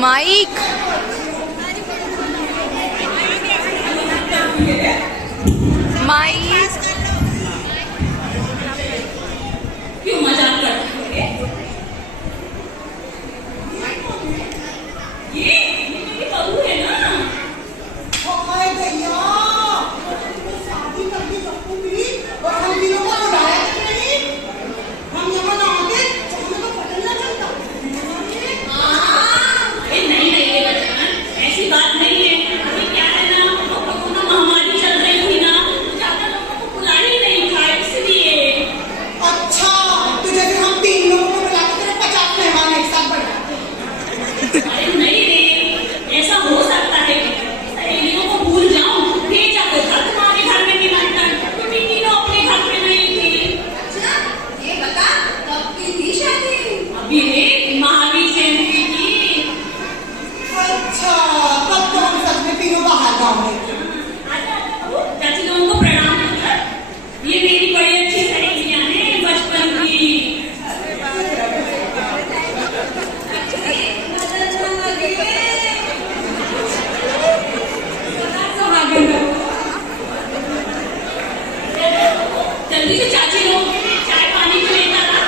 Mic माई क्यों मजाक करते हो? ये मेरी बहू है ना। हाय भैया, शादी कर दी सबको भी और हम दिनों को बुलाया तक नहीं। हम यहाँ ना आते तो हमें तो पता ना चलता। नहीं ये बचपन ऐसी बात नहीं है। अभी क्या है ना, वो कोरोना महामारी चल रही थी ना, तो ज्यादा लोगों को बुला ही नहीं था, इसलिए। अच्छा, तो जैसे हम 3 लोगों को बुलाते थे 50 मेहमान एक साथ बैठा। अरे नहीं रे, ऐसा हो सकता है सहेलियों को भूल जाऊं, भेजा तो था तुम्हारे घर में निमंत्रण, तुम ही तीनों अपने घर पे नहीं थी। अच्छा, ये बता कब की थी शादी? अभी रे महावीर जयंती की। अच्छा, तब तो हम सच में तीनों बाहर गाँव में थे। आजा बहू, चाची लोगों को प्रणाम कर। ये मेरी बड़ी अच्छी सहेलियां हैं बचपन की। जल्दी से चाची लोग के लिए चाय पानी को लेकर आ।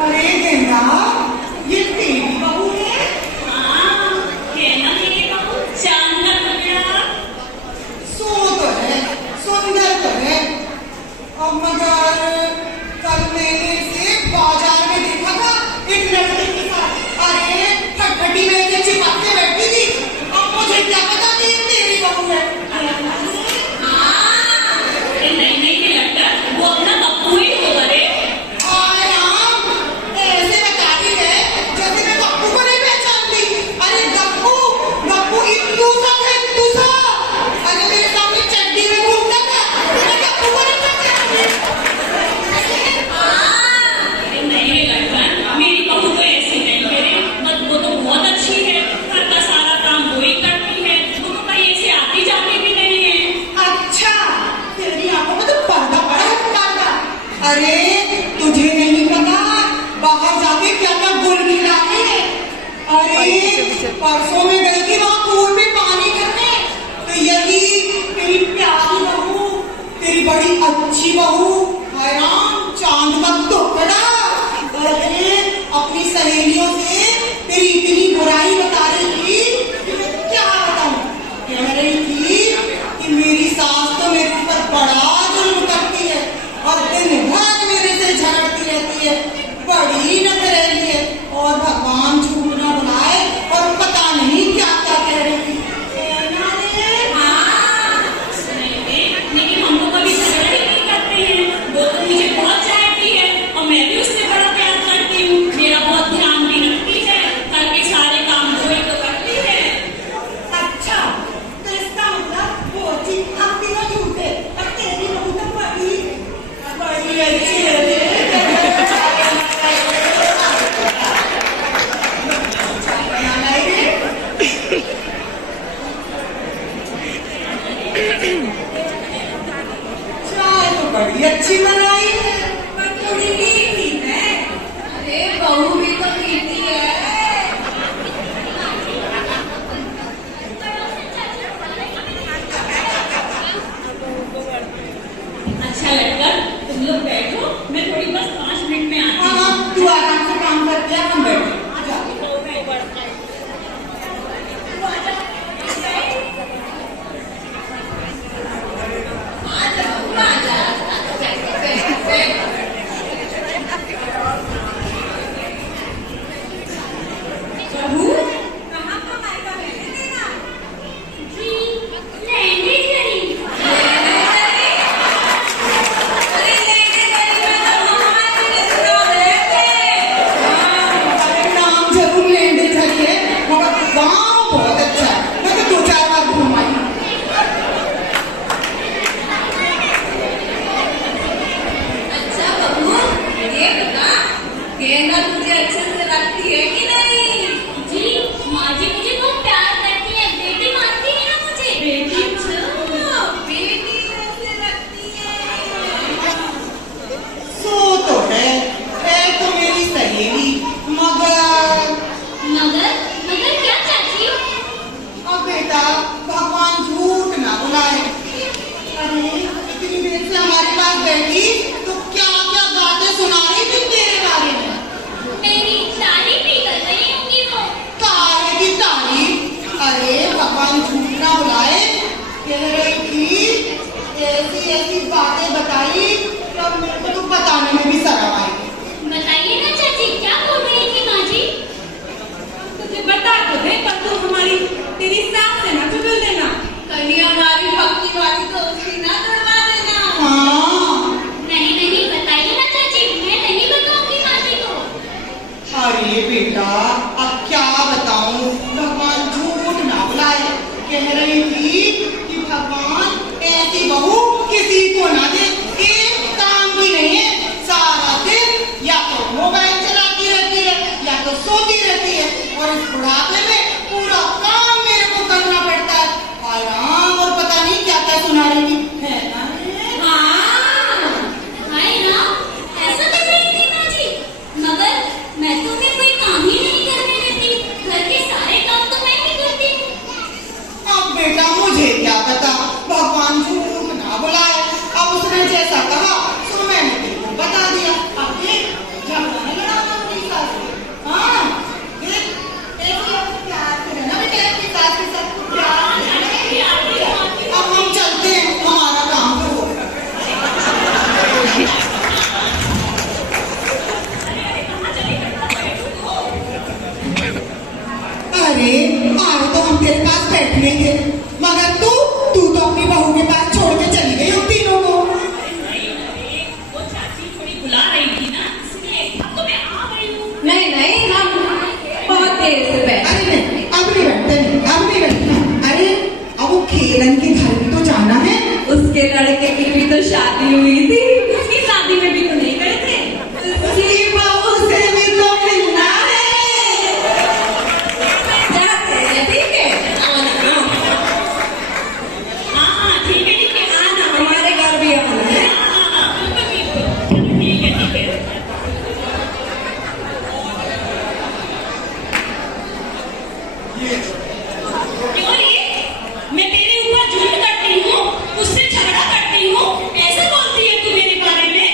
अरे गेंदा, ये तेरी बहू है? हाँ, है ना मेरी बहू, शानदार हो गया। सो तो है, सुंदर तो है। अब मगर कल मैंने इसे बाजार में देखा था एक लड़के के साथ। अरे खटखटी में इसे चिपकते बैठी थी। अब मुझे क्या पता कि ये तेरी बहू है। अरे नहीं लगता, वो अपना बप्पू ही होगा रे। हाय राम, ऐसे बताती है जैसे मैं गप्पू को नहीं पहचानती। अरे गप्पू, गप्पू इत्तू सा है, इत्तू सा। अरे मेरे सामने चड्डी में घूमता था, मैं गप्पू को नहीं पहचानती। अरे नहीं लगता, मेरी बहू तो ऐसी नहीं है रे। बस वो तो बहुत अच्छी है, घर का सारा काम वो ही करती है, वो तो कहीं ऐसे आती जाती भी नहीं है। अच्छा, तेरी आंखों में तो पर्दा पड़ा है पर्दा। अरे तुझे नहीं पता बाहर जाके क्या क्या गुल खिलाती है। अरे परसों में गई थी वहाँ कुएं में पानी भरने, तो यही तेरी प्यारी बहू, तेरी बड़ी अच्छी बहू, हैरान चांद का टुकड़ा। अरे अपनी सहेलियों से तेरी इतनी बुराई बता रही थी कि मैं क्या बताऊं। कह रही थी कि मेरी सास तो मेरे ऊपर बड़ा जुल्म करती है और दिन भर मेरे से झगड़ती रहती है, बड़ी नखरेली है और भगवान झूठ ना बुलाए और पता नहीं क्या क्या कह रही थी। कहना रे। नहीं, लेकिन हम तो कभी झगड़ा ही नहीं करते हैं, वो तो मुझे बहुत चाहती है। अरे भगवान झूठ ना बुलाए, कह रही थी ऐसी ऐसी बातें बताई तब मेरे को तो बताने में भी शर्म आई। बताइए ना चाची, क्या बोल रही थी माँ जी? तुझे बता तो दे, पर तू हमारी तेरी सास से ना चुगल देना। कहीं हमारी भक्ति वाली दोस्ती ना तोड़वा देना। हाँ, नहीं नहीं, बताइए ना चाची, मैं नहीं बताऊंगी माँ जी को। अरे बेटा अब क्या बताऊं, भगवान झूठ ना बुलाए, कह रही थी कि भगवान ऐसी बहू किसी को ना दे, एक काम भी नहीं है, सारा दिन या तो मोबाइल चलाती रहती है या तो सोती रहती है, और इस बुढ़ापे में पूरा काम मेरे को करना पड़ता है। हाय राम, और पता नहीं क्या क्या सुना रही थी, है ना? हाँ, हाय राम, ऐसा कर रही थी माँ जी। मगर मैं तो फिर कोई काम ही नहीं करने देती, घर के सारे काम तो मैं ही करती हूँ। अब बेटा मुझे क्या पता, भगवान झूठ ना बुलाए, अब उसने जैसा कहा सो मैंने तेरे बता दिया। अब देख झगड़ा नहीं लड़ाना अपनी सास से। हाँ देख, ऐसे अब प्यार से रहना बेटा, अपनी सास के साथ खूब प्यार से रहना। अब हम चलते हैं, हमारा काम तो हो गया। अरे आज तो हम तेरे पास बैठने थे, मगर तू तो अपनी बहू के पास छोड़ के चली गई उन तीनों को। वो चाची थोड़ी बुला रही थी ना, इसलिए अब तो मैं आ गई हूँ। नहीं नहीं, हम बहुत देर से बैठे। अरे नहीं, अब नहीं बैठते, नहीं अब नहीं बैठते। अरे अब वो खेलन के घर भी तो जाना है। उसके लड़के की भी तो शादी हुई थी। उसकी शादी में भी तो नहीं गए थे। उसकी बहू से भी तो मिलना है। जाते हैं, ठीक है? हाँ ठीक है, आना हमारे घर भी आना है। ठीक है। क्यों रे? मैं तेरे ऊपर झूठ करती हूँ, उससे झगड़ा करती हूँ, ऐसे बोलती है तू मेरे बारे में?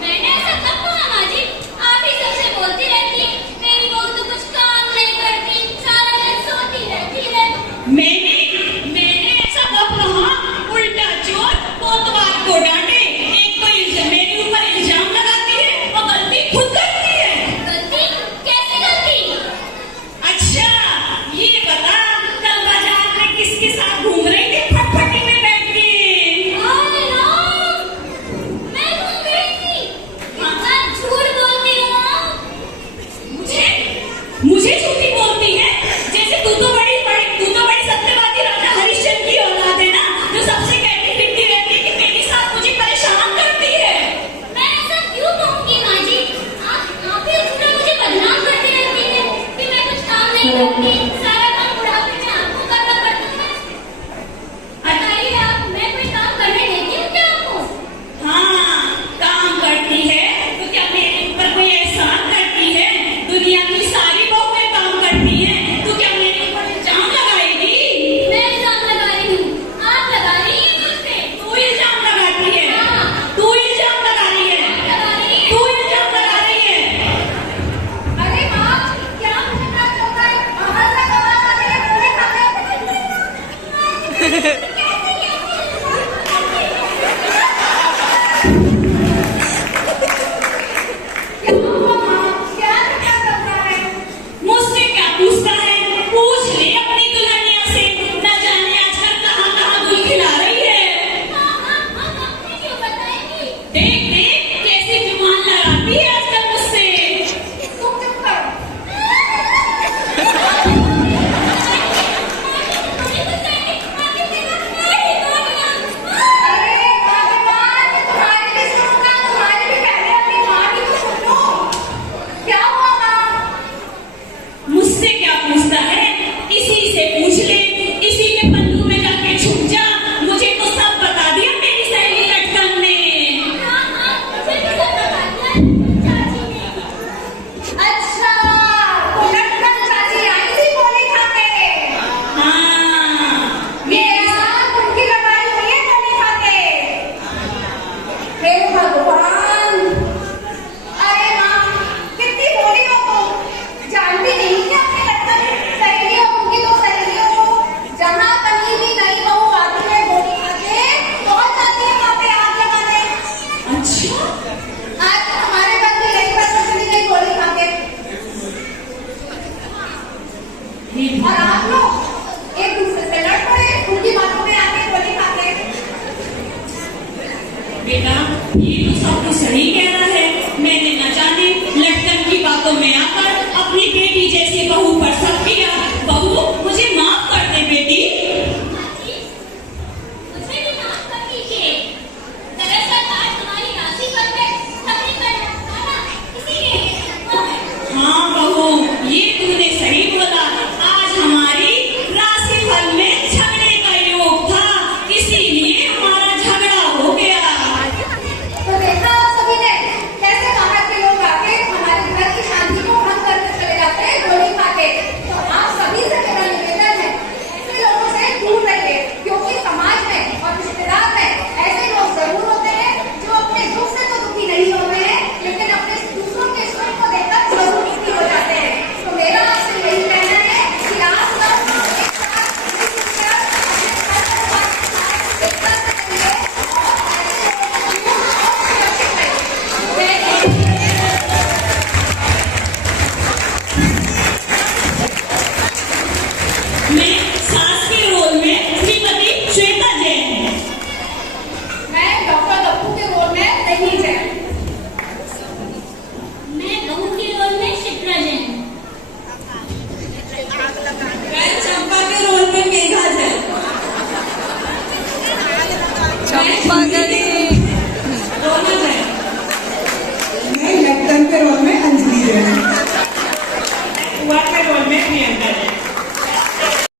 मैंने ऐसा कब कहा माँ जी? आप ही सबसे बोलती रहती है, मेरी बहू तो कुछ काम नहीं करती, सारा दिन सोती रहती है। मैंने ऐसा कब कहा? उल्टा चोर कोतवाल को डांटे, एक तो मेरे ऊपर इल्जाम लगाती है और गलती खुद करती है। गलती? कैसी गलती? अच्छा ये बता, कल बाजार में किसके साथ घूम रही थी फटफटी में बैठ के? हाय राम, मैं घूम रही थी। इतना झूठ बोलती हो आप। मुझे झूठी बोलती है? जैसे तू तो बड़ी सत्यवादी राजा हरिश्चंद्र की औलाद है ना, जो सबसे कहती फिरती रहती है कि मेरी साथ मुझे परेशान करती है। मैं ऐसा क्यों कहूँगी माँ जी? आप ही झूठा मुझे बदनाम करती रहती है कि मैं कुछ काम नहीं करती, सारा काम बुढ़ापे में आपको करना पड़ता है। बताइए आप, मैं कोई काम करने देती हूँ क्या आपको? हाँ काम करती है तो क्या मेरे ऊपर कोई एहसान करती है? दुनिया की सारी बहुएं काम करती हैं, तो क्या मेरे ऊपर इल्जाम लगाएगी? मैं इल्जाम लगा रही हूँ, आप लगा रही हैं मुझ पे। तू इल्जाम लगाती है, हाँ। तू इल्जाम लगा रही है, लगा रही हैं। तू इल्जाम लगा रही है। अरे माँ, क्या मुझे ना चलता है? बाहर से कमा कर के पूरे खाते मुझसे क्या पूछता है? पूछ ले अपनी दुल्हनिया से, न जाने आजकल कहाँ कहाँ गुल खिला रही है। देख देख कैसी जुबान लड़ाती है आजकल मुझसे। मुझसे क्या पूछता है? इसी से पूछ ले, इसी के पल्लू में जाके छुप जा। मुझे तो सब बता दिया मेरी सहेली लटकन ने। अच्छा, तो लटकन चाची आई थी गोली खाते। हाँ मेरा उनकी लड़ाई हुई है गोली खाते। हे भगवान, अरे माँ, कितनी बोली हो तुम? जानती नहीं कि अपनी लटकन सहेली हो, उनकी तो सहेली और आप लोग एक दूसरे से लड़ पड़े, उनकी बातों में आके गोली खाते। बेटा ये तो सब कुछ सही कह रहा है। मैंने न जाने लड़कन की बातों में आकर अपनी बेटी जैसी बहू पर